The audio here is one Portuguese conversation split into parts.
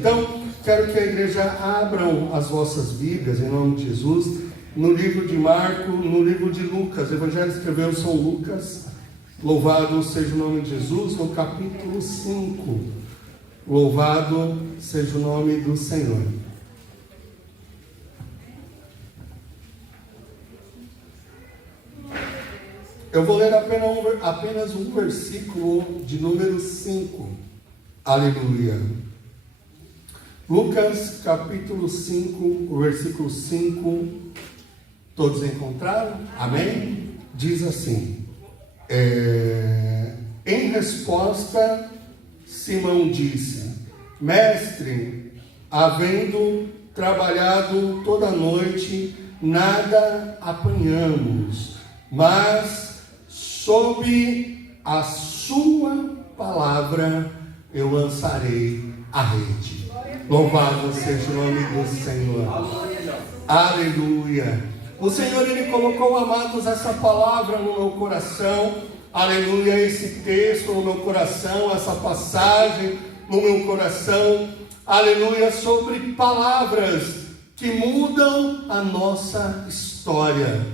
Então, quero que a igreja abram as vossas Bíblias, em nome de Jesus, no livro de Marcos, no livro de Lucas. O Evangelho escreveu São Lucas, louvado seja o nome de Jesus, no capítulo 5. Louvado seja o nome do Senhor. Eu vou ler apenas um versículo de número 5. Aleluia. Lucas capítulo 5, versículo 5. Todos encontraram? Amém? Diz assim: em resposta, Simão disse: Mestre, havendo trabalhado toda a noite, nada apanhamos, mas sob a sua palavra eu lançarei a rede. Louvado seja o nome do Senhor. Aleluia. O Senhor, Ele colocou, amados, essa palavra no meu coração. Aleluia, esse texto no meu coração, essa passagem no meu coração. Aleluia, sobre palavras que mudam a nossa história.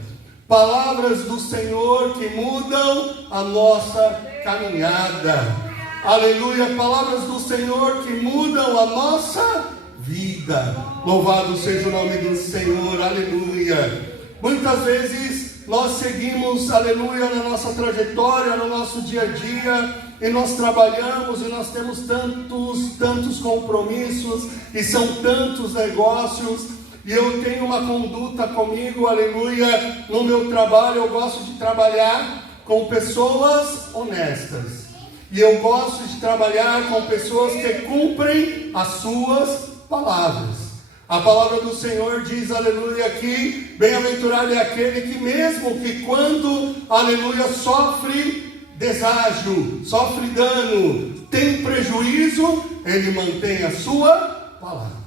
Palavras do Senhor que mudam a nossa caminhada. Aleluia, palavras do Senhor que mudam a nossa vida. Louvado seja o nome do Senhor, aleluia. Muitas vezes nós seguimos, aleluia, na nossa trajetória, no nosso dia a dia, e nós trabalhamos, e nós temos tantos compromissos, e são tantos negócios. E eu tenho uma conduta comigo, aleluia, no meu trabalho. Eu gosto de trabalhar com pessoas honestas. E eu gosto de trabalhar com pessoas que cumprem as suas palavras. A palavra do Senhor diz, aleluia, aqui: bem-aventurado é aquele que mesmo que quando, aleluia, sofre deságio, sofre dano, tem prejuízo, ele mantém a sua palavra.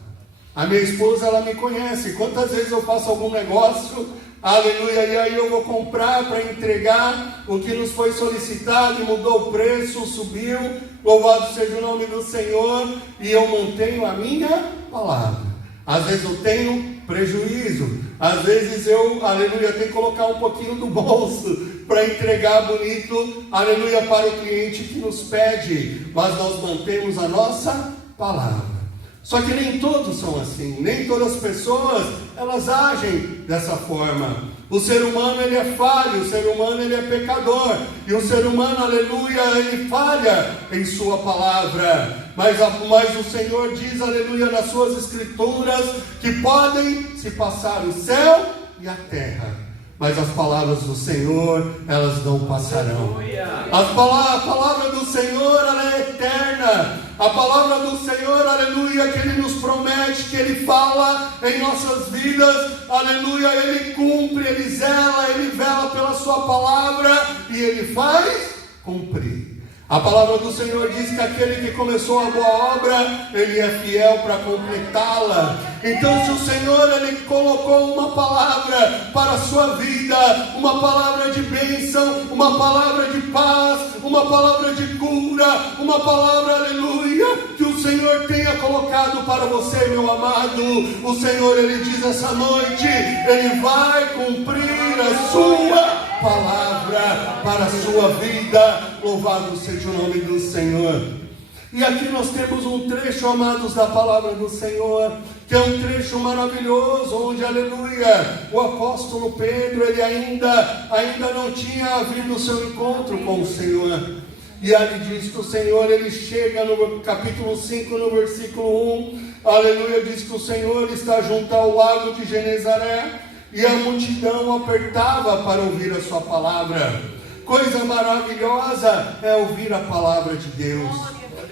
A minha esposa, ela me conhece. Quantas vezes eu faço algum negócio, aleluia, e aí eu vou comprar para entregar o que nos foi solicitado, e mudou o preço, subiu, louvado seja o nome do Senhor, e eu mantenho a minha palavra. Às vezes eu tenho prejuízo, às vezes eu, aleluia, tenho que colocar um pouquinho do bolso para entregar bonito, aleluia, para o cliente que nos pede, mas nós mantemos a nossa palavra. Só que nem todos são assim, nem todas as pessoas, elas agem dessa forma. O ser humano, ele é falho, o ser humano, ele é pecador, e o ser humano, aleluia, ele falha em sua palavra, mas o Senhor diz, aleluia, nas suas escrituras, que podem se passar o céu e a terra, mas as palavras do Senhor, elas não passarão. A palavra do Senhor, ela é eterna. A palavra do Senhor, aleluia, que Ele nos promete, que Ele fala em nossas vidas, aleluia, Ele cumpre, Ele vela pela sua palavra, e Ele faz cumprir. A palavra do Senhor diz que aquele que começou a boa obra, Ele é fiel para completá-la. Então, se o Senhor, Ele colocou uma palavra para a sua vida, uma palavra de bênção, uma palavra de paz, uma palavra de cura, uma palavra, aleluia, que o Senhor tenha colocado para você, meu amado, o Senhor, Ele diz essa noite, Ele vai cumprir a sua palavra para a sua vida. Louvado seja o nome do Senhor. E aqui nós temos um trecho, amados, da palavra do Senhor, que é um trecho maravilhoso, onde, aleluia, o apóstolo Pedro, ele ainda não tinha havido o seu encontro com o Senhor. E ali diz que o Senhor, ele chega no capítulo 5, no versículo 1, aleluia, diz que o Senhor está junto ao lago de Genezaré, e a multidão apertava para ouvir a sua palavra. Coisa maravilhosa é ouvir a palavra de Deus.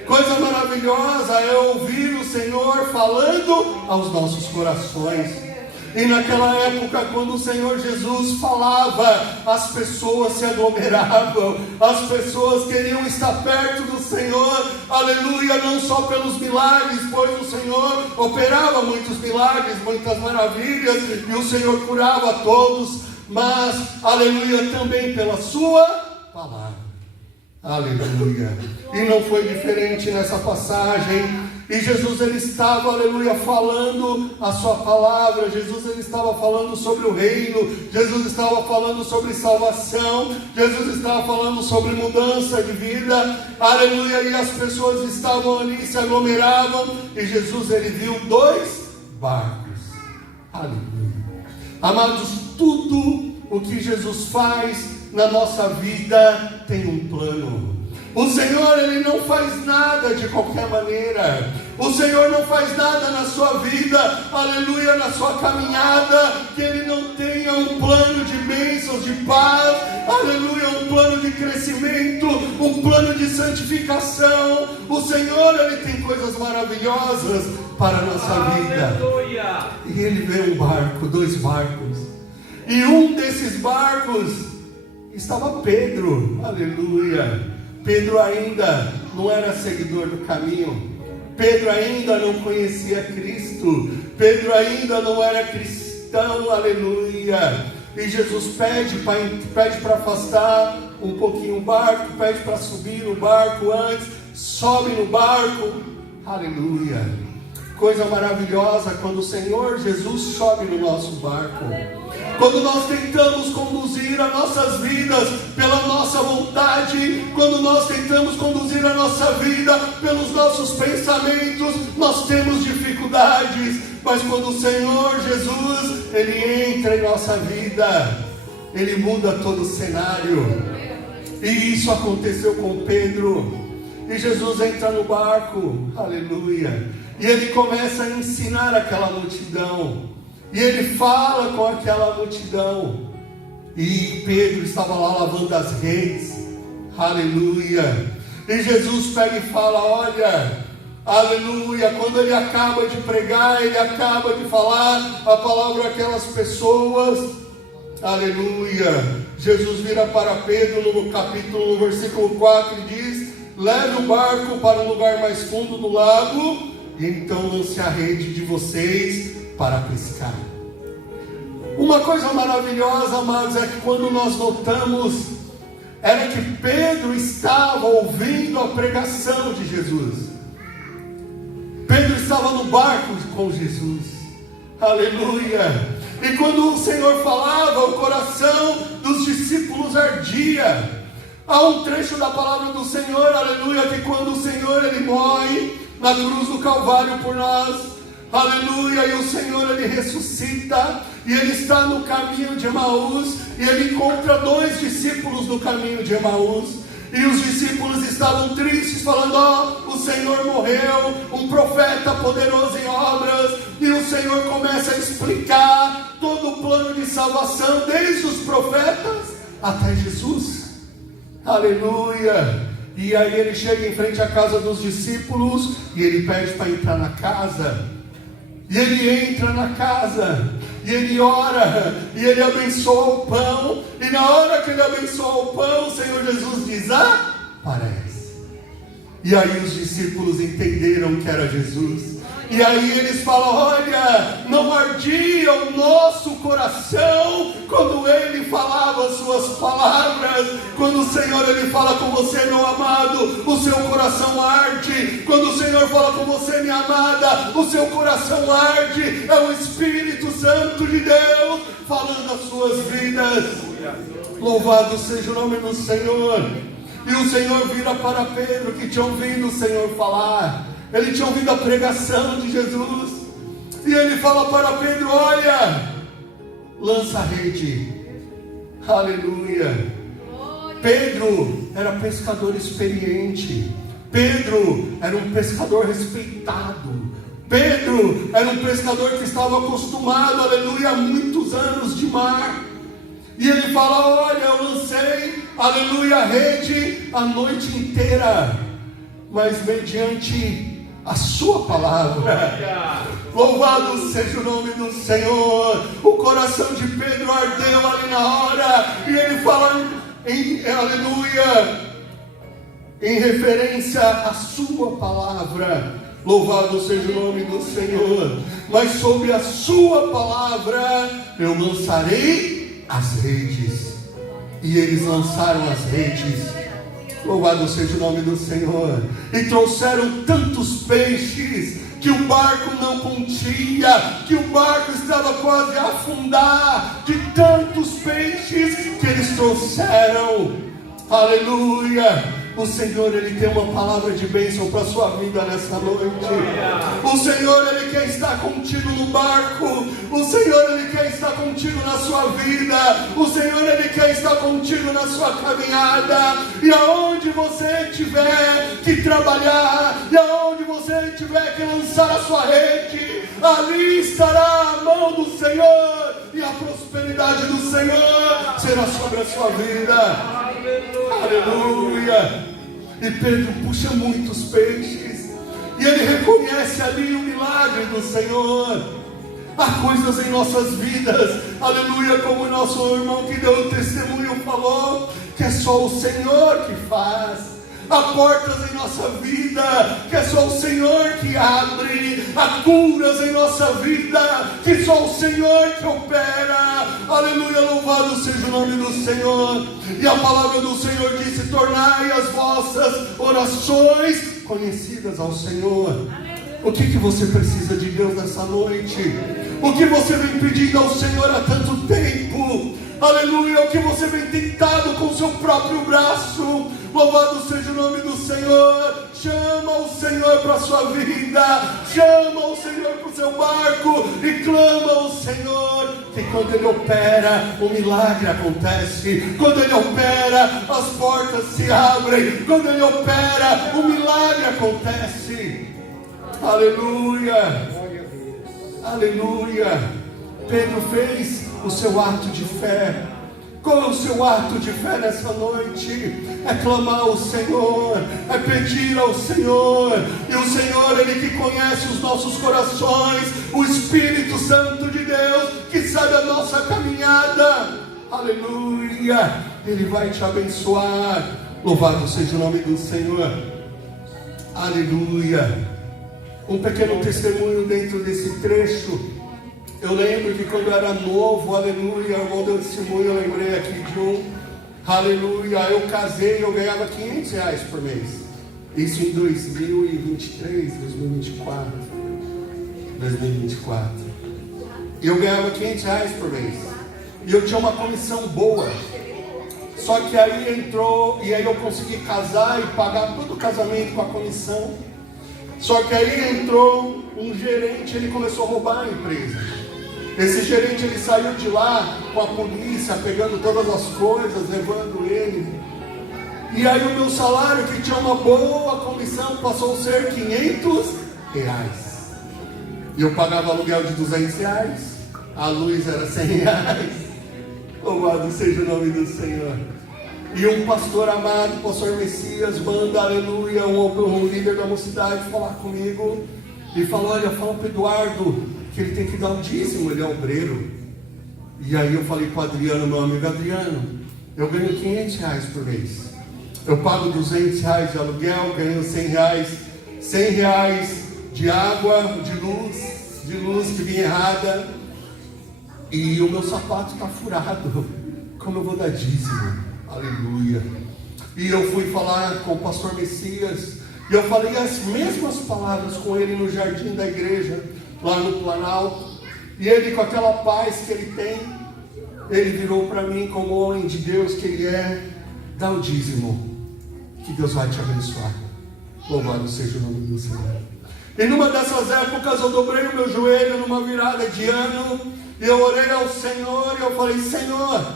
Coisa maravilhosa é ouvir o Senhor falando aos nossos corações. E naquela época, quando o Senhor Jesus falava, as pessoas se aglomeravam, as pessoas queriam estar perto do Senhor, aleluia, não só pelos milagres, pois o Senhor operava muitos milagres, muitas maravilhas, e o Senhor curava a todos, mas, aleluia, também pela sua palavra. Aleluia. E não foi diferente nessa passagem. E Jesus, ele estava, aleluia, falando a sua palavra. Jesus, ele estava falando sobre o reino. Jesus estava falando sobre salvação. Jesus estava falando sobre mudança de vida. Aleluia. E as pessoas estavam ali, se aglomeravam. E Jesus, ele viu 2 barcos. Aleluia. Amados, tudo o que Jesus faz na nossa vida tem um plano. O Senhor, ele não faz nada de qualquer maneira. O Senhor não faz nada na sua vida, aleluia, na sua caminhada, que ele não tenha um plano de bênçãos, de paz, aleluia, um plano de crescimento, um plano de santificação. O Senhor, ele tem coisas maravilhosas para a nossa vida. Aleluia. E ele vê um barco, 2 barcos. E um desses barcos estava Pedro, aleluia. Pedro ainda não era seguidor do caminho. Pedro ainda não conhecia Cristo. Pedro ainda não era cristão, aleluia. E Jesus pede para afastar um pouquinho o barco, pede para subir no barco antes, sobe no barco, aleluia. Coisa maravilhosa quando o Senhor Jesus sobe no nosso barco. Quando nós tentamos conduzir as nossas vidas pela nossa vontade, quando nós tentamos conduzir a nossa vida pelos nossos pensamentos, nós temos dificuldades. Mas quando o Senhor Jesus, ele entra em nossa vida, ele muda todo o cenário. E isso aconteceu com Pedro. E Jesus entra no barco, aleluia. E ele começa a ensinar aquela multidão. E ele fala com aquela multidão. E Pedro estava lá lavando as redes. Aleluia. E Jesus pega e fala: olha, aleluia. Quando ele acaba de pregar, ele acaba de falar a palavra àquelas pessoas. Aleluia. Jesus vira para Pedro no versículo 4 e diz: leve o barco para um lugar mais fundo do lago, e então lance a rede de vocês para pescar. Uma coisa maravilhosa, amados, é que quando nós notamos, era que Pedro estava ouvindo a pregação de Jesus. Pedro estava no barco com Jesus. Aleluia. E quando o Senhor falava, o coração dos discípulos ardia. Há um trecho da palavra do Senhor, aleluia, que quando o Senhor, ele morre na cruz do Calvário por nós, aleluia, e o Senhor, ele ressuscita, e ele está no caminho de Emaús, e ele encontra 2 discípulos no caminho de Emaús, e os discípulos estavam tristes, falando: ó, o Senhor morreu, um profeta poderoso em obras, e o Senhor começa a explicar todo o plano de salvação, desde os profetas até Jesus, aleluia. E aí ele chega em frente à casa dos discípulos, e ele pede para entrar na casa, e ele entra na casa, e ele ora, e ele abençoa o pão, e na hora que ele abençoa o pão, o Senhor Jesus diz: aparece. E aí os discípulos entenderam que era Jesus. E aí eles falam: olha, não ardia o nosso coração quando ele falava as suas palavras. Quando o Senhor, ele fala com você, meu amado, o seu coração arde. Quando o Senhor fala com você, minha amada, o seu coração arde. É o Espírito Santo de Deus falando as suas vidas. Louvado seja o nome do Senhor. E o Senhor vira para Pedro, que tinha ouvido o Senhor falar. Ele tinha ouvido a pregação de Jesus. E ele fala para Pedro: olha, lança a rede. Aleluia. Pedro era pescador experiente. Pedro era um pescador respeitado. Pedro era um pescador que estava acostumado, aleluia, a muitos anos de mar. E ele fala: olha, eu lancei, aleluia, a rede a noite inteira, mas mediante a sua palavra. Louvado seja o nome do Senhor. O coração de Pedro ardeu ali na hora, e ele fala aleluia, em referência à sua palavra. Louvado seja o nome do Senhor. Mas sobre a sua palavra eu lançarei as redes. E eles lançaram as redes. Louvado seja o nome do Senhor. E trouxeram tantos peixes que o barco não continha, que o barco estava quase a afundar, de tantos peixes que eles trouxeram. Aleluia! O Senhor, Ele tem uma palavra de bênção para a sua vida nessa noite. O Senhor, Ele quer estar contigo no barco. O Senhor, Ele quer estar contigo na sua vida. O Senhor, Ele quer estar contigo na sua caminhada. E aonde você tiver que trabalhar, e aonde você tiver que lançar a sua rede, ali estará a mão do Senhor, e a prosperidade do Senhor será sobre a sua vida. Aleluia! E Pedro puxa muitos peixes, e ele reconhece ali o milagre do Senhor. Há coisas em nossas vidas, aleluia, como o nosso irmão que deu o testemunho falou, que é só o Senhor que faz. Há portas em nossa vida que é só o Senhor que abre. Há curas em nossa vida que só o Senhor que opera. Aleluia, louvado seja o nome do Senhor. E a palavra do Senhor disse: tornai as vossas orações conhecidas ao Senhor. O que você precisa de Deus nessa noite? O que você vem pedindo ao Senhor há tanto tempo? Aleluia, o que você vem tentado com o seu próprio braço? Louvado seja o nome do Senhor. Chama o Senhor para a sua vida, chama o Senhor para o seu barco e clama ao Senhor, que quando Ele opera, o milagre acontece. Quando Ele opera, as portas se abrem. Quando Ele opera, o milagre acontece. Aleluia, aleluia. Pedro fez o seu ato de fé. Qual é o seu ato de fé nessa noite? É clamar ao Senhor, é pedir ao Senhor. E o Senhor, Ele que conhece os nossos corações, o Espírito Santo de Deus, que sabe a nossa caminhada, aleluia, Ele vai te abençoar. Louvado seja o nome do Senhor. Aleluia. Um pequeno testemunho dentro desse trecho. Eu lembro que quando eu era novo, aleluia, o irmão deu testemunho, eu lembrei aqui de um, aleluia, eu casei, eu ganhava R$500 por mês. Isso em 2023, 2024. E eu ganhava R$500 por mês. E eu tinha uma comissão boa. Só que aí entrou, e aí eu consegui casar e pagar todo o casamento com a comissão. Só que aí entrou um gerente, ele começou a roubar a empresa. Esse gerente, ele saiu de lá com a polícia, pegando todas as coisas, levando ele. E aí o meu salário, que tinha uma boa comissão, passou a ser R$500. E eu pagava aluguel de R$200, a luz era R$100. Louvado seja o nome do Senhor. E um pastor amado, pastor Messias, manda, aleluia, um líder da mocidade falar comigo. E falou: olha, fala para o Eduardo que ele tem que dar um dízimo, ele é obreiro. E aí eu falei para o Adriano, meu amigo Adriano, eu ganho R$500 por mês. Eu pago R$200 de aluguel, ganho R$100 de água, de luz que vinha errada. E o meu sapato está furado. Como eu vou dar dízimo? Aleluia. E eu fui falar com o pastor Messias, e eu falei as mesmas palavras com ele no jardim da igreja, lá no Planalto. E ele, com aquela paz que ele tem, ele virou para mim, como homem de Deus que ele é: dá o dízimo, que Deus vai te abençoar. Louvado seja o nome do Senhor. E numa dessas épocas eu dobrei o meu joelho numa virada de ano, e eu orei ao Senhor, e eu falei: Senhor,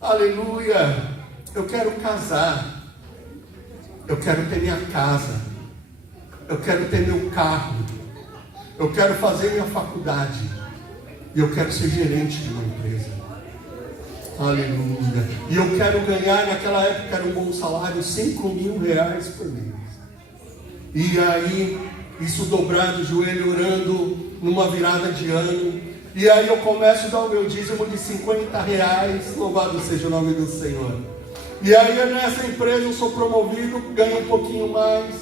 aleluia, eu quero casar, eu quero ter minha casa, eu quero ter meu carro, eu quero fazer minha faculdade, e eu quero ser gerente de uma empresa. Aleluia. E eu quero ganhar, naquela época era um bom salário, R$5.000 por mês. E aí, isso dobrado o joelho, orando numa virada de ano. E aí eu começo a dar o meu dízimo de R$50. Louvado seja o nome do Senhor. E aí nessa empresa eu sou promovido, ganho um pouquinho mais.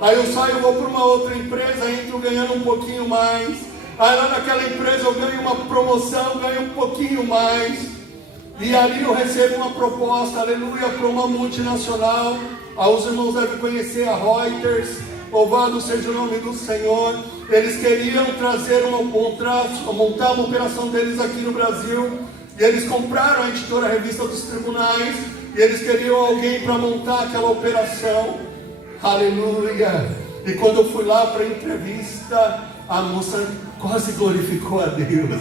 Aí eu saio, vou para uma outra empresa, entro ganhando um pouquinho mais. Aí lá naquela empresa eu ganho uma promoção, ganho um pouquinho mais. E ali eu recebo uma proposta, aleluia, para uma multinacional. Os irmãos devem conhecer a Reuters. Louvado seja o nome do Senhor. Eles queriam trazer montar uma operação deles aqui no Brasil. E eles compraram a editora Revista dos Tribunais. E eles queriam alguém para montar aquela operação. Aleluia. E quando eu fui lá para a entrevista, a moça quase glorificou a Deus.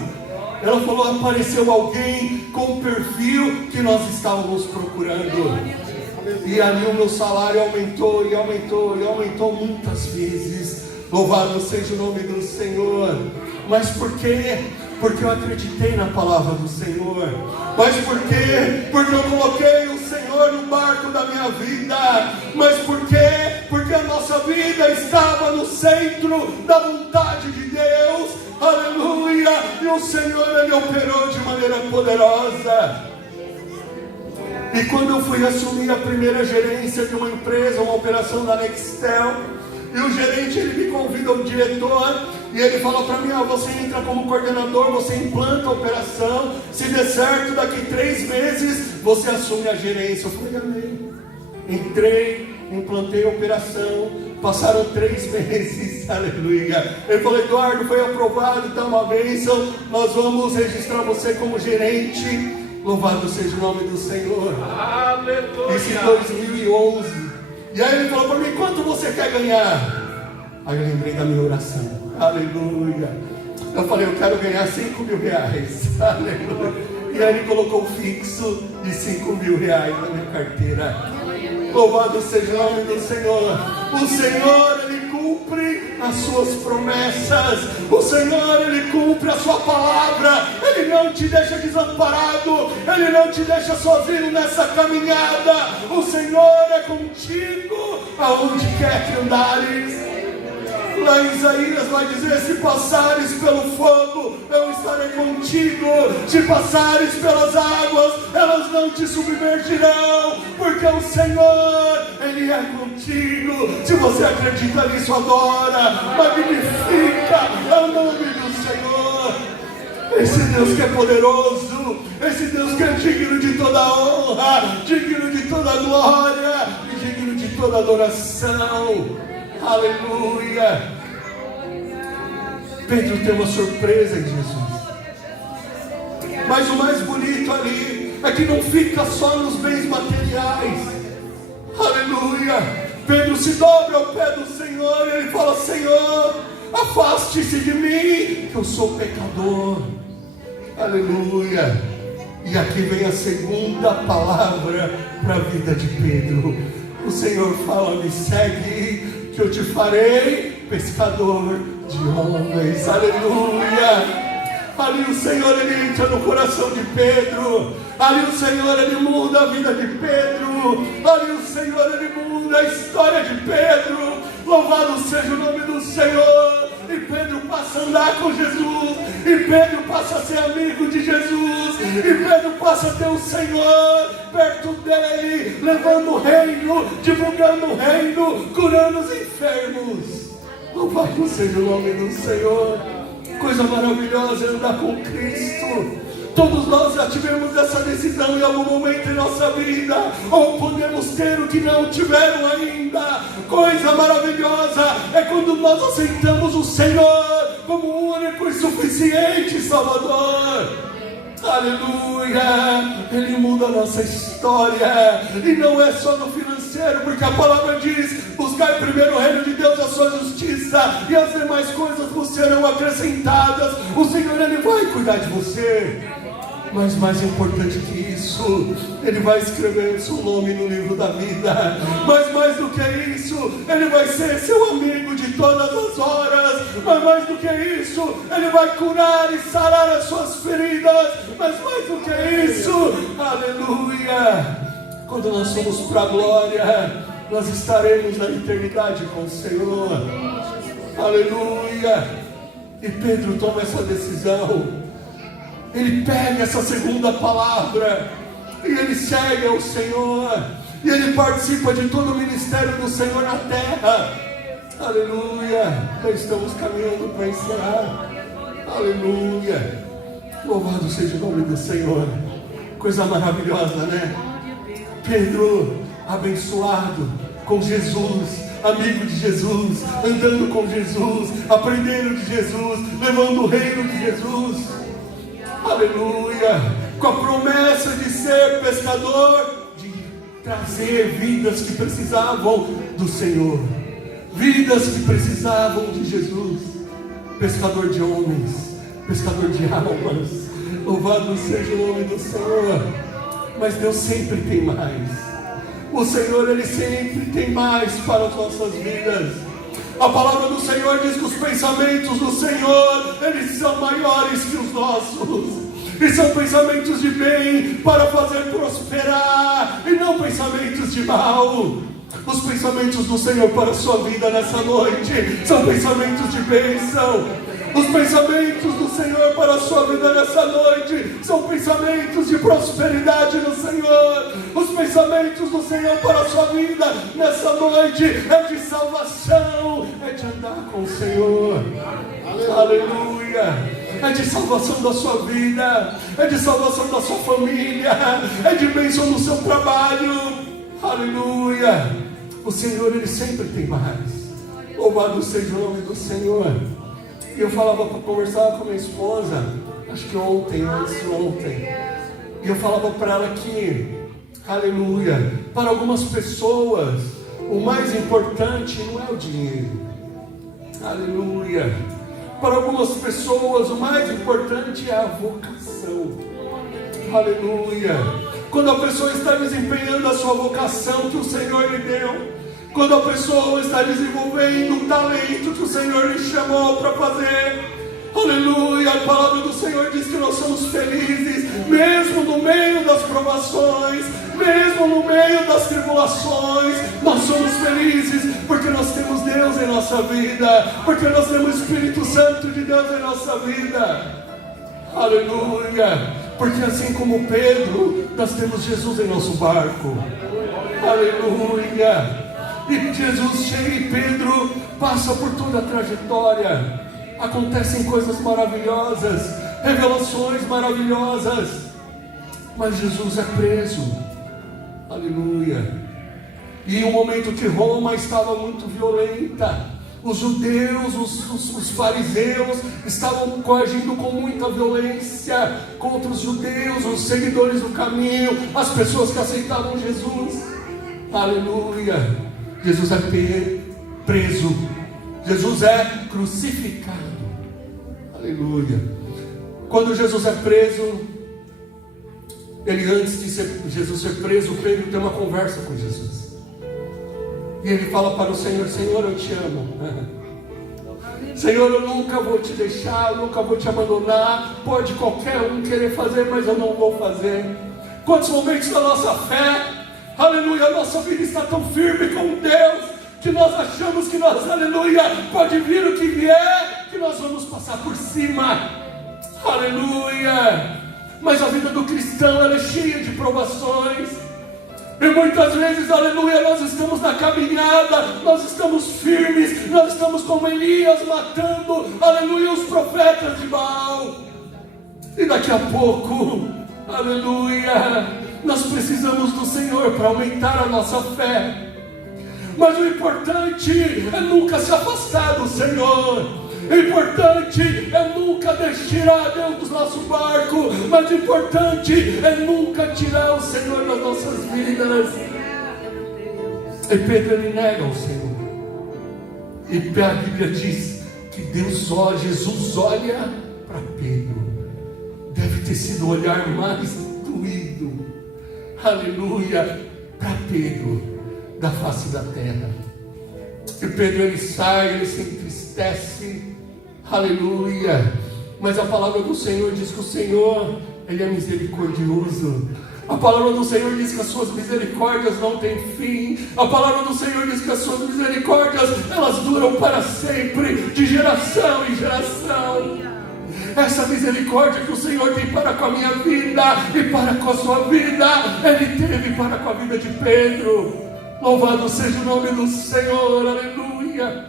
Ela falou: apareceu alguém com o perfil que nós estávamos procurando. E ali o meu salário aumentou e aumentou e aumentou muitas vezes. Louvado seja o nome do Senhor. Mas por quê? Porque eu acreditei na palavra do Senhor. Mas por quê? Porque eu coloquei o Senhor no barco da minha vida. Mas por quê? Porque a nossa vida estava no centro da vontade de Deus. Aleluia! E o Senhor, Ele operou de maneira poderosa. E quando eu fui assumir a primeira gerência de uma empresa, uma operação da Nextel, e o gerente, ele me convida, o diretor, e ele falou para mim: você entra como coordenador, você implanta a operação, se der certo, daqui 3 meses, você assume a gerência. Eu falei: amém. Entrei, implantei a operação, passaram 3 meses, aleluia. Ele falou: Eduardo, foi aprovado, está uma bênção, nós vamos registrar você como gerente. Louvado seja o nome do Senhor. Aleluia. Isso em 2011. E aí ele falou para mim: quanto você quer ganhar? Aí eu lembrei da minha oração. Aleluia. Eu falei: eu quero ganhar 5 mil reais. Aleluia. E aí ele colocou o fixo de 5 mil reais na minha carteira. Louvado seja o nome do Senhor. O Senhor, Ele cumpre as suas promessas. O Senhor, Ele cumpre a sua palavra. Ele não te deixa desamparado. Ele não te deixa sozinho nessa caminhada. O Senhor é contigo aonde quer que andares. Lá em Isaías vai dizer: se passares pelo fogo, eu estarei contigo. Se passares pelas águas, elas não te submergirão, porque o Senhor, Ele é contigo. Se você acredita nisso, adora, magnifica o nome do Senhor. Esse Deus que é poderoso, esse Deus que é digno de toda honra, digno de toda glória e digno de toda adoração. Aleluia. Pedro tem uma surpresa em Jesus. Mas o mais bonito ali é que não fica só nos bens materiais. Aleluia. Pedro se dobra ao pé do Senhor e ele fala: Senhor, afaste-se de mim, que eu sou pecador. Aleluia. E aqui vem a segunda palavra para a vida de Pedro. O Senhor fala: me segue, que eu te farei pescador de homens. Aleluia. Ali o Senhor, Ele entra no coração de Pedro. Ali o Senhor, Ele muda a vida de Pedro. Ali o Senhor, Ele muda a história de Pedro. Louvado seja o nome do Senhor. E Pedro passa a andar com Jesus. E Pedro passa a ser amigo de Jesus. E Pedro passa a ter o Senhor perto dele, levando o reino, divulgando o reino, curando os enfermos. Louvado seja o nome do Senhor. Coisa maravilhosa é andar com Cristo. Todos nós já tivemos essa decisão em algum momento em nossa vida, ou podemos ter o que não tiveram ainda. Coisa maravilhosa é quando nós aceitamos o Senhor como o único e suficiente Salvador. Aleluia. Ele muda a nossa história. E não é só no financeiro, porque a palavra diz: buscai primeiro o reino de Deus, a sua justiça, e as demais coisas vos serão acrescentadas. O Senhor, Ele vai cuidar de você. Mas mais importante que isso, Ele vai escrever seu nome no livro da vida. Mas mais do que isso, Ele vai ser seu amigo de todas as horas. Mas mais do que isso, Ele vai curar e sarar as suas feridas. Mas mais do que isso, aleluia, quando nós somos para a glória, nós estaremos na eternidade com o Senhor. Aleluia. E Pedro toma essa decisão. Ele pega essa segunda palavra e ele segue ao Senhor. E ele participa de todo o ministério do Senhor na terra. Aleluia. Já estamos caminhando para encerrar. Aleluia. Louvado seja o nome do Senhor. Coisa maravilhosa, né? Pedro, abençoado com Jesus, amigo de Jesus, andando com Jesus, aprendendo de Jesus, levando o reino de Jesus. Aleluia! Com a promessa de ser pescador, de trazer vidas que precisavam do Senhor, vidas que precisavam de Jesus. Pescador de homens, pescador de almas. Louvado seja o nome do Senhor. Mas Deus sempre tem mais. O Senhor, Ele sempre tem mais para as nossas vidas. A palavra do Senhor diz que os pensamentos do Senhor, eles são maiores que os nossos. E são pensamentos de bem para fazer prosperar, e não pensamentos de mal. Os pensamentos do Senhor para a sua vida nessa noite são pensamentos de bênção. Os pensamentos do Senhor para a sua vida nessa noite são pensamentos de prosperidade no Senhor. Os pensamentos do Senhor para a sua vida nessa noite é de salvação, é de andar com o Senhor. Aleluia! É de salvação da sua vida, é de salvação da sua família, é de bênção no seu trabalho. Aleluia! O Senhor, Ele sempre tem mais. Louvado seja o nome do Senhor. E eu conversava com minha esposa, acho que antes de ontem, e eu falava para ela que, aleluia, para algumas pessoas, o mais importante não é o dinheiro. Aleluia. Para algumas pessoas, o mais importante é a vocação. Aleluia. Quando a pessoa está desempenhando a sua vocação que o Senhor lhe deu, quando a pessoa está desenvolvendo um talento que o Senhor lhe chamou para fazer, aleluia, a palavra do Senhor diz que nós somos felizes, mesmo no meio das provações, mesmo no meio das tribulações, nós somos felizes, porque nós temos Deus em nossa vida, porque nós temos o Espírito Santo de Deus em nossa vida, aleluia, porque assim como Pedro, nós temos Jesus em nosso barco, aleluia. E Jesus chega e Pedro passa por toda a trajetória. Acontecem coisas maravilhosas, revelações maravilhosas. Mas Jesus é preso. Aleluia. E o momento que Roma estava muito violenta. Os judeus, os fariseus estavam coagindo com muita violência contra os judeus, os seguidores do caminho, as pessoas que aceitavam Jesus. Aleluia. Jesus é preso, Jesus é crucificado, aleluia. Quando Jesus é preso, antes de Jesus ser preso, Pedro tem uma conversa com Jesus, e ele fala para o Senhor: Senhor, eu te amo, Senhor, eu nunca vou te deixar, eu nunca vou te abandonar, pode qualquer um querer fazer, mas eu não vou fazer. Quantos momentos da nossa fé, aleluia, a nossa vida está tão firme com Deus, que nós achamos que nós, aleluia, pode vir o que vier, que nós vamos passar por cima, aleluia. Mas a vida do cristão, ela é cheia de provações, e muitas vezes, aleluia, nós estamos na caminhada, nós estamos firmes, nós estamos como Elias matando, aleluia, os profetas de Baal, e daqui a pouco, aleluia, nós precisamos do Senhor para aumentar a nossa fé. Mas o importante é nunca se afastar do Senhor. O importante é nunca tirar Deus do nosso barco. Mas o importante é nunca tirar o Senhor das nossas vidas. E Pedro, ele nega o Senhor. E a Bíblia diz que Jesus olha para Pedro. Deve ter sido o olhar mais doído, aleluia, para Pedro, da face da terra. E Pedro, ele sai, ele se entristece, aleluia. Mas a palavra do Senhor diz que o Senhor, Ele é misericordioso. A palavra do Senhor diz que as suas misericórdias não têm fim. A palavra do Senhor diz que as suas misericórdias, elas duram para sempre, de geração em geração. Essa misericórdia que o Senhor tem para com a minha vida e para com a sua vida, Ele teve para com a vida de Pedro. Louvado seja o nome do Senhor, aleluia.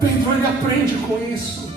Pedro, ele aprende com isso.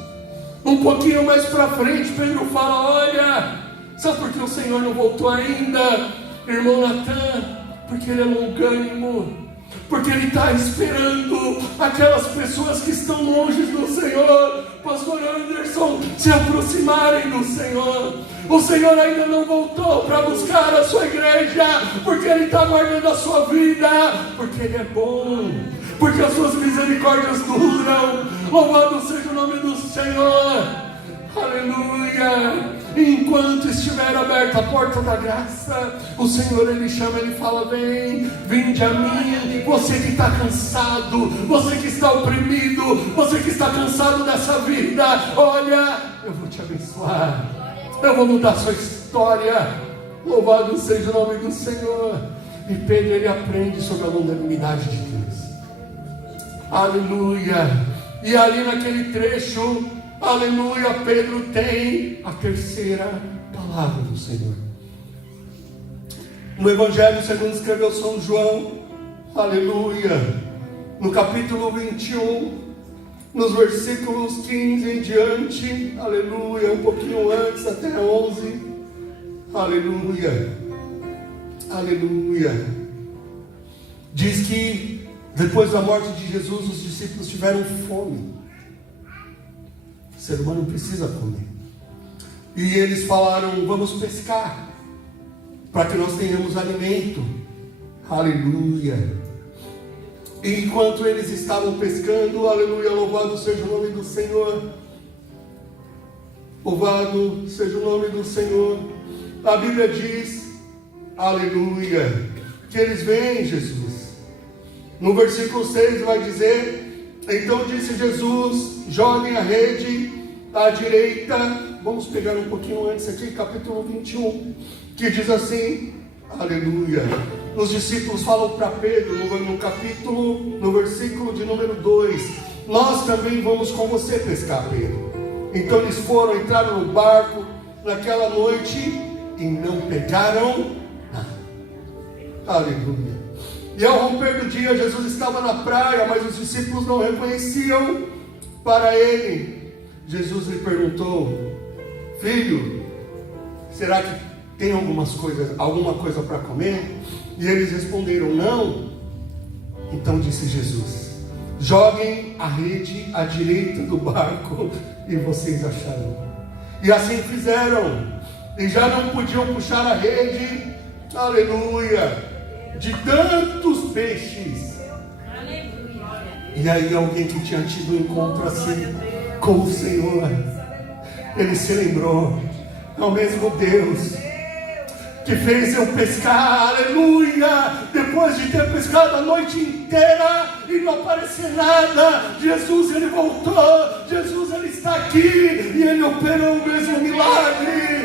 Um pouquinho mais para frente, Pedro fala: olha, Sabe por que o Senhor não voltou ainda, irmão Natan? Porque Ele é longânimo. Porque Ele está esperando aquelas pessoas que estão longe do Senhor, pastor Anderson, se aproximarem do Senhor. O Senhor ainda não voltou para buscar a sua igreja, porque Ele está guardando a sua vida, porque Ele é bom, porque as suas misericórdias duram. Louvado seja o nome do Senhor. Aleluia. Enquanto estiver aberta a porta da graça, o Senhor Ele chama, Ele fala: vem, vinde a mim. Você que está cansado, você que está oprimido, você que está cansado dessa vida, olha, eu vou te abençoar, eu vou mudar sua história. Louvado seja o nome do Senhor. E Pedro, ele aprende sobre a longanimidade de Deus. Aleluia. E ali naquele trecho, aleluia, Pedro tem a terceira palavra do Senhor. No Evangelho segundo escreveu São João, aleluia, no capítulo 21, nos versículos 15 em diante, aleluia, um pouquinho antes, até 11, aleluia, aleluia. Diz que depois da morte de Jesus, os discípulos tiveram fome. O ser humano precisa comer. E eles falaram: vamos pescar, para que nós tenhamos alimento. Aleluia. E enquanto eles estavam pescando, aleluia, louvado seja o nome do Senhor. Louvado seja o nome do Senhor. A Bíblia diz, aleluia, que eles veem Jesus. No versículo 6 vai dizer: então disse Jesus, joguem a rede à direita. Vamos pegar um pouquinho antes aqui, capítulo 21, que diz assim, aleluia. Os discípulos falam para Pedro, no versículo de número 2, nós também vamos com você pescar, Pedro. Então eles foram, entraram no barco naquela noite e não pegaram nada. Aleluia. E ao romper do dia, Jesus estava na praia, mas os discípulos não reconheciam para ele. Jesus lhe perguntou: filho, será que tem alguma coisa para comer? E eles responderam: não. Então disse Jesus: joguem a rede à direita do barco e vocês acharão. E assim fizeram, e já não podiam puxar a rede, aleluia, de tantos peixes. E aí alguém que tinha tido um encontro assim com o Senhor, ele se lembrou: é o mesmo Deus que fez eu pescar, aleluia, depois de ter pescado a noite inteira e não aparecer nada. Jesus, ele voltou, Jesus, ele está aqui e ele operou o mesmo milagre.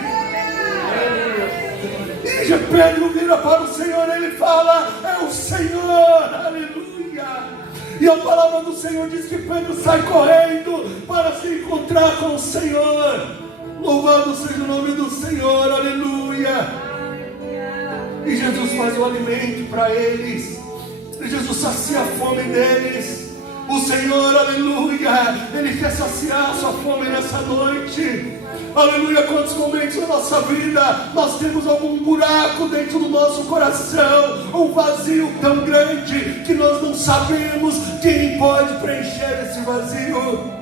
E Pedro vira para o Senhor, ele fala: é o Senhor, aleluia. E a palavra do Senhor diz que Pedro sai correndo para se encontrar com o Senhor. Louvado seja o nome do Senhor, aleluia. E Jesus faz o alimento para eles, e Jesus sacia a fome deles. O Senhor, aleluia, Ele quer saciar a sua fome nessa noite. Aleluia. Quantos momentos na nossa vida nós temos algum buraco dentro do nosso coração, um vazio tão grande que nós não sabemos quem pode preencher esse vazio.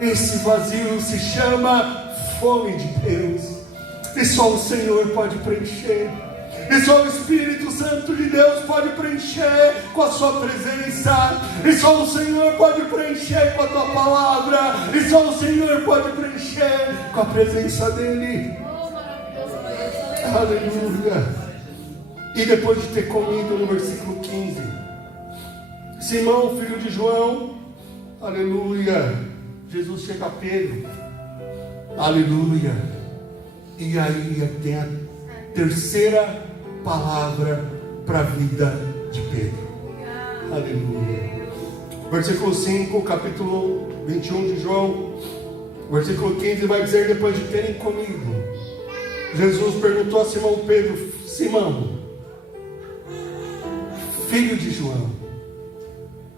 Esse vazio se chama fome de Deus, e só o Senhor pode preencher. E só o Espírito Santo de Deus pode preencher com a sua presença. E só o Senhor pode preencher com a tua palavra. E só o Senhor pode preencher com a presença dEle. Aleluia. E depois de ter comido, no versículo 15, Simão, filho de João, aleluia, Jesus chega a Pedro, aleluia. E aí tem a terceira palavra para a vida de Pedro. Aleluia. Versículo 5, capítulo 21 de João, versículo 15 vai dizer: depois de terem comido, Jesus perguntou a Simão Pedro: Simão, filho de João,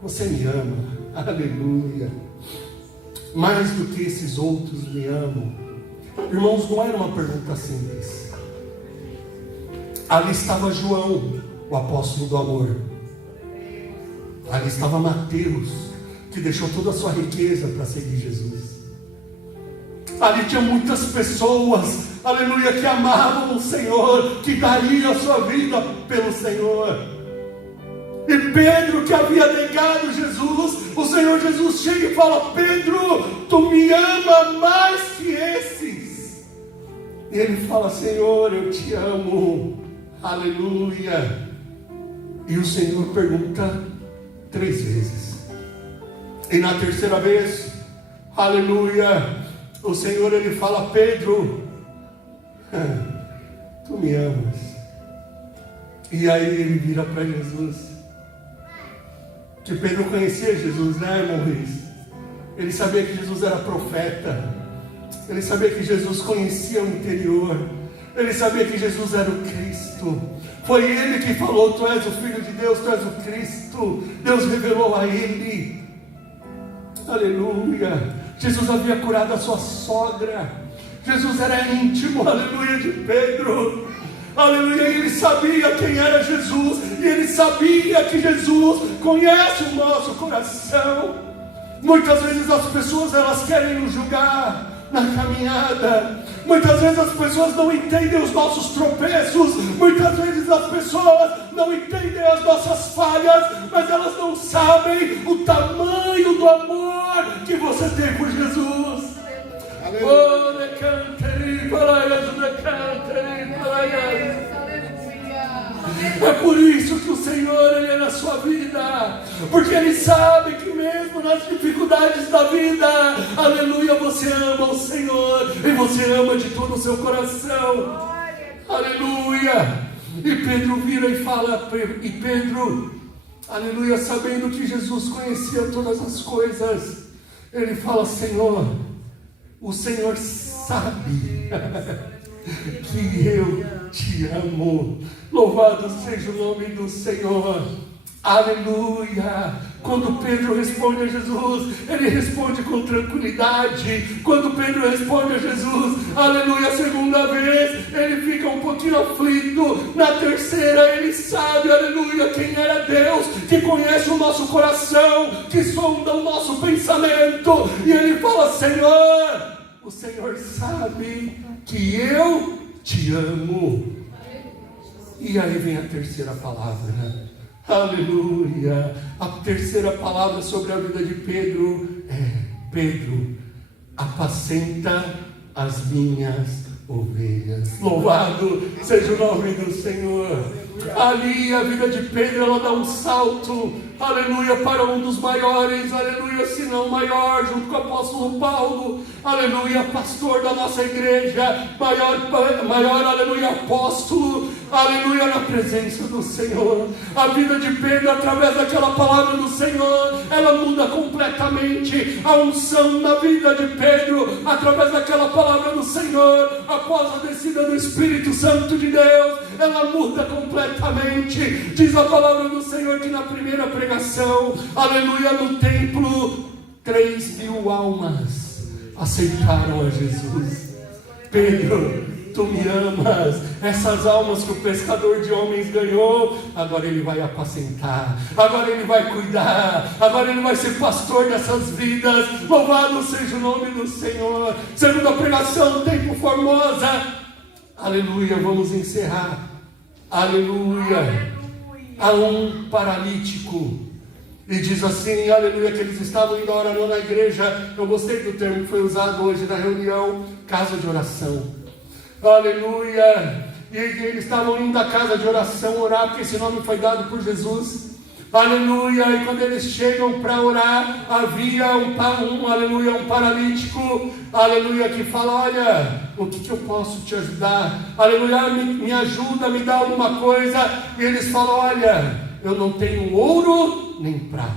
você me ama? Aleluia. Mais do que esses outros me amam. Irmãos, não era uma pergunta simples. Ali estava João, o apóstolo do amor. Ali estava Mateus, que deixou toda a sua riqueza para seguir Jesus. Ali tinha muitas pessoas, aleluia, que amavam o Senhor, que dariam a sua vida pelo Senhor. E Pedro, que havia negado Jesus, o Senhor Jesus chega e fala: Pedro, tu me ama mais que esses. E ele fala: Senhor, eu te amo, aleluia. E o Senhor pergunta 3 vezes. E na terceira vez, aleluia, o Senhor ele fala: Pedro, tu me amas. E aí ele vira para Jesus. Que Pedro conhecia Jesus, né, irmão Luiz? Ele sabia que Jesus era profeta. Ele sabia que Jesus conhecia o interior. Ele sabia que Jesus era o Cristo. Foi ele que falou: tu és o Filho de Deus, tu és o Cristo. Deus revelou a ele. Aleluia. Jesus havia curado a sua sogra. Jesus era íntimo, aleluia, de Pedro. Aleluia, ele sabia quem era Jesus. E ele sabia que Jesus conhece o nosso coração. Muitas vezes as pessoas elas querem nos julgar na caminhada. Muitas vezes as pessoas não entendem os nossos tropeços. Muitas vezes as pessoas não entendem as nossas falhas. Mas elas não sabem o tamanho do amor que você tem por Jesus. É por isso que o Senhor ele é na sua vida, porque Ele sabe que mesmo nas dificuldades da vida, aleluia, você ama o Senhor e você ama de todo o seu coração, aleluia. E Pedro vira e fala, e Pedro, aleluia, sabendo que Jesus conhecia todas as coisas, ele fala: Senhor, o Senhor sabe que eu te amo. Louvado seja o nome do Senhor. Aleluia. Quando Pedro responde a Jesus, ele responde com tranquilidade. Quando Pedro responde a Jesus, aleluia, a segunda vez, ele fica um pouquinho aflito. Na terceira, ele sabe, aleluia, quem era Deus, que conhece o nosso coração, que sonda o nosso pensamento. E ele fala: Senhor, o Senhor sabe que eu te amo. E aí vem a terceira palavra, né? Aleluia. A terceira palavra sobre a vida de Pedro é: Pedro, apacenta as minhas ovelhas. Louvado seja o nome do Senhor. Ali a vida de Pedro, ela dá um salto, aleluia, para um dos maiores, aleluia, se não maior, junto com o apóstolo Paulo, aleluia, pastor da nossa igreja, maior, aleluia, apóstolo, aleluia, na presença do Senhor. A vida de Pedro, através daquela palavra do Senhor, ela muda completamente. A unção na vida de Pedro, através daquela palavra do Senhor, após a descida do Espírito Santo de Deus, ela muda completamente. Diz a palavra do Senhor que na primeira pregação, aleluia, no templo, 3.000 almas aceitaram a Jesus. Pedro, tu me amas. Essas almas que o pescador de homens ganhou, agora ele vai apacentar, agora ele vai cuidar, agora ele vai ser pastor dessas vidas. Louvado seja o nome do Senhor. Segunda pregação, Tempo Formosa, aleluia, vamos encerrar. Aleluia. Há um paralítico. E diz assim, aleluia, que eles estavam indo orar na igreja. Eu gostei do termo que foi usado hoje na reunião, casa de oração. Aleluia. E eles estavam indo à casa de oração orar, porque esse nome foi dado por Jesus. Aleluia. E quando eles chegam para orar, havia aleluia, um paralítico, aleluia, que fala: olha, o que eu posso te ajudar? Aleluia, me ajuda, me dá alguma coisa. E eles falam: olha, eu não tenho ouro nem prata,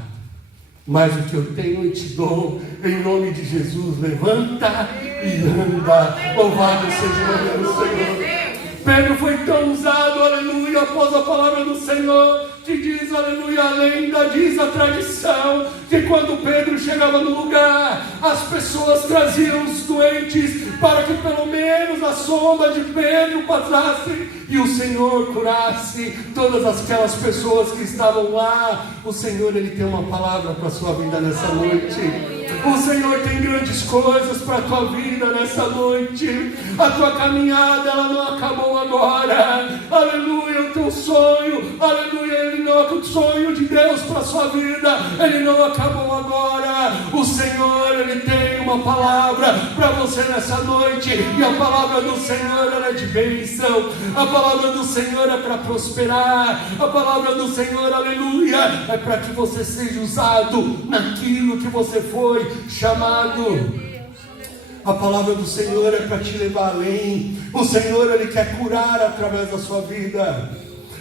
mas o que eu tenho eu te dou. Em nome de Jesus, levanta e anda. Louvado seja o nome do Senhor. Pedro foi tão usado, aleluia, após a palavra do Senhor, que diz, aleluia, a lenda, diz a tradição, que quando Pedro chegava no lugar, as pessoas traziam os doentes para que pelo menos a sombra de Pedro passasse e o Senhor curasse todas aquelas pessoas que estavam lá. O Senhor, Ele tem uma palavra para a sua vida nessa noite. O Senhor tem grandes coisas para a tua vida nessa noite. A tua caminhada, ela não acabou agora. Aleluia, o teu sonho, aleluia, ele não, o sonho de Deus para a sua vida, ele não acabou agora. O Senhor, Ele tem uma palavra para você nessa noite. E a palavra do Senhor, ela é de bênção. A palavra do Senhor é para prosperar. A palavra do Senhor, aleluia, é para que você seja usado naquilo que você foi chamado. A palavra do Senhor é para te levar além. O Senhor, Ele quer curar através da sua vida.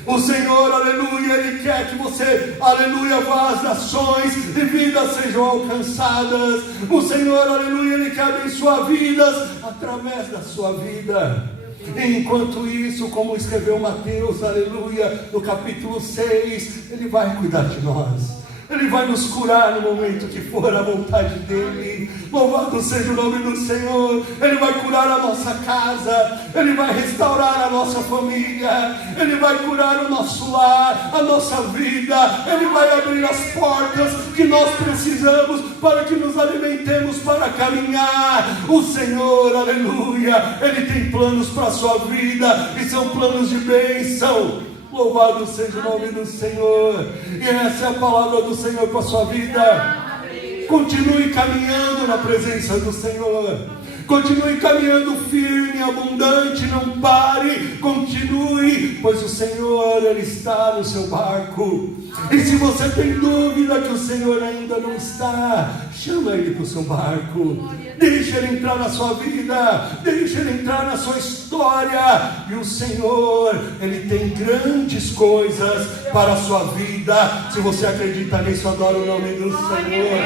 O Senhor, aleluia, Ele quer que você, aleluia, vá às nações e vidas sejam alcançadas. O Senhor, aleluia, Ele quer abençoar vidas através da sua vida. Enquanto isso, como escreveu Mateus, aleluia, no capítulo 6, Ele vai cuidar de nós. Ele vai nos curar no momento que for a vontade dEle. Louvado seja o nome do Senhor. Ele vai curar a nossa casa. Ele vai restaurar a nossa família. Ele vai curar o nosso lar, a nossa vida. Ele vai abrir as portas que nós precisamos para que nos alimentemos para caminhar. O Senhor, aleluia, Ele tem planos para a sua vida e são planos de bênção. Louvado seja o nome do Senhor. E essa é a palavra do Senhor para a sua vida. Continue caminhando na presença do Senhor. Continue caminhando firme, abundante, não pare, continue, pois o Senhor, Ele está no seu barco. E se você tem dúvida que o Senhor ainda não está, chama Ele para o seu barco, deixa Ele entrar na sua vida, deixa Ele entrar na sua história. E o Senhor, Ele tem grandes coisas para a sua vida. Se você acredita nisso, adora o nome do Senhor.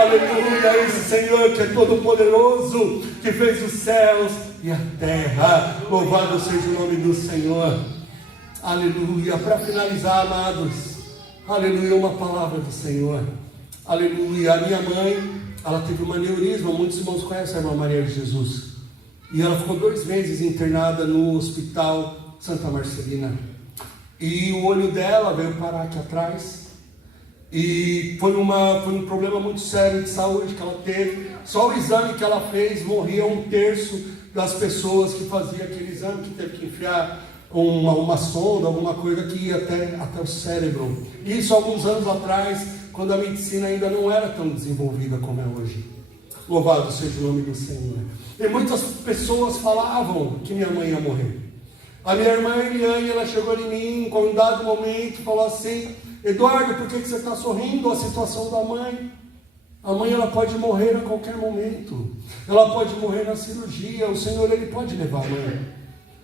Aleluia, esse Senhor que é todo poderoso, que fez os céus e a terra. Louvado seja o nome do Senhor. Aleluia. Para finalizar, amados, aleluia, uma palavra do Senhor. Aleluia. A minha mãe, ela teve um aneurisma. Muitos irmãos conhecem a irmã Maria de Jesus. E ela ficou 2 meses internada no hospital Santa Marcelina. E o olho dela veio parar aqui atrás. E foi um problema muito sério de saúde que ela teve. Só o exame que ela fez, morria 1/3 das pessoas que faziam aquele exame, que teve que enfiar uma sonda, alguma coisa que ia até o cérebro. Isso alguns anos atrás, quando a medicina ainda não era tão desenvolvida como é hoje. Louvado seja o nome do Senhor. E muitas pessoas falavam que minha mãe ia morrer. A minha irmã Eliane, ela chegou em mim com um dado momento e falou assim: Eduardo, por que você está sorrindo? A situação da mãe. A mãe, ela pode morrer a qualquer momento. Ela pode morrer na cirurgia. O Senhor, Ele pode levar a mãe.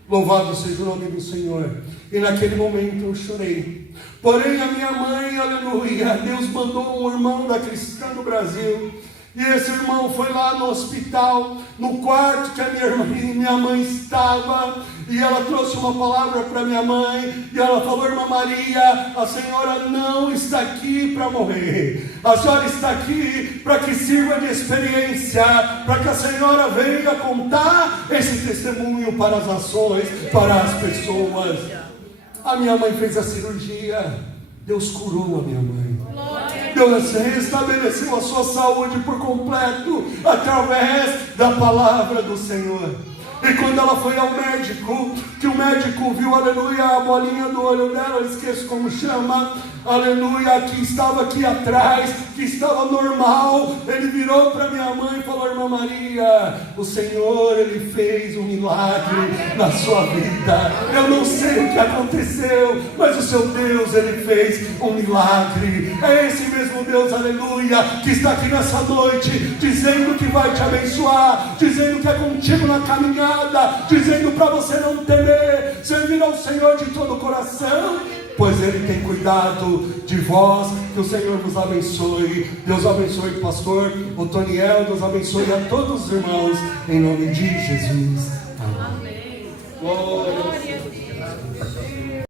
Louvado seja o nome do Senhor. E naquele momento eu chorei. Porém, a minha mãe, aleluia, Deus mandou um irmão da Cristã no Brasil. E esse irmão foi lá no hospital, no quarto que a minha mãe estava, e ela trouxe uma palavra para minha mãe, e ela falou: irmã Maria, a senhora não está aqui para morrer, a senhora está aqui para que sirva de experiência, para que a senhora venha contar esse testemunho para as nações, para as pessoas. A minha mãe fez a cirurgia, Deus curou a minha mãe. Deus restabeleceu a sua saúde por completo através da palavra do Senhor. E quando ela foi ao médico, que o médico viu, aleluia, a bolinha do olho dela, eu esqueço como chama, aleluia, que estava aqui atrás, que estava normal, ele virou para minha mãe e falou: irmã Maria, o Senhor, Ele fez um milagre na sua vida. Eu não sei o que aconteceu, mas o seu Deus, Ele fez um milagre. É esse mesmo Deus, aleluia, que está aqui nessa noite, dizendo que vai te abençoar, dizendo que é contigo na caminhada, dizendo para você não temer, servir ao Senhor de todo o coração, pois Ele tem cuidado de vós. Que o Senhor vos abençoe. Deus abençoe o pastor Otoniel. Deus abençoe a todos os irmãos, em nome de Jesus. Amém. Glória.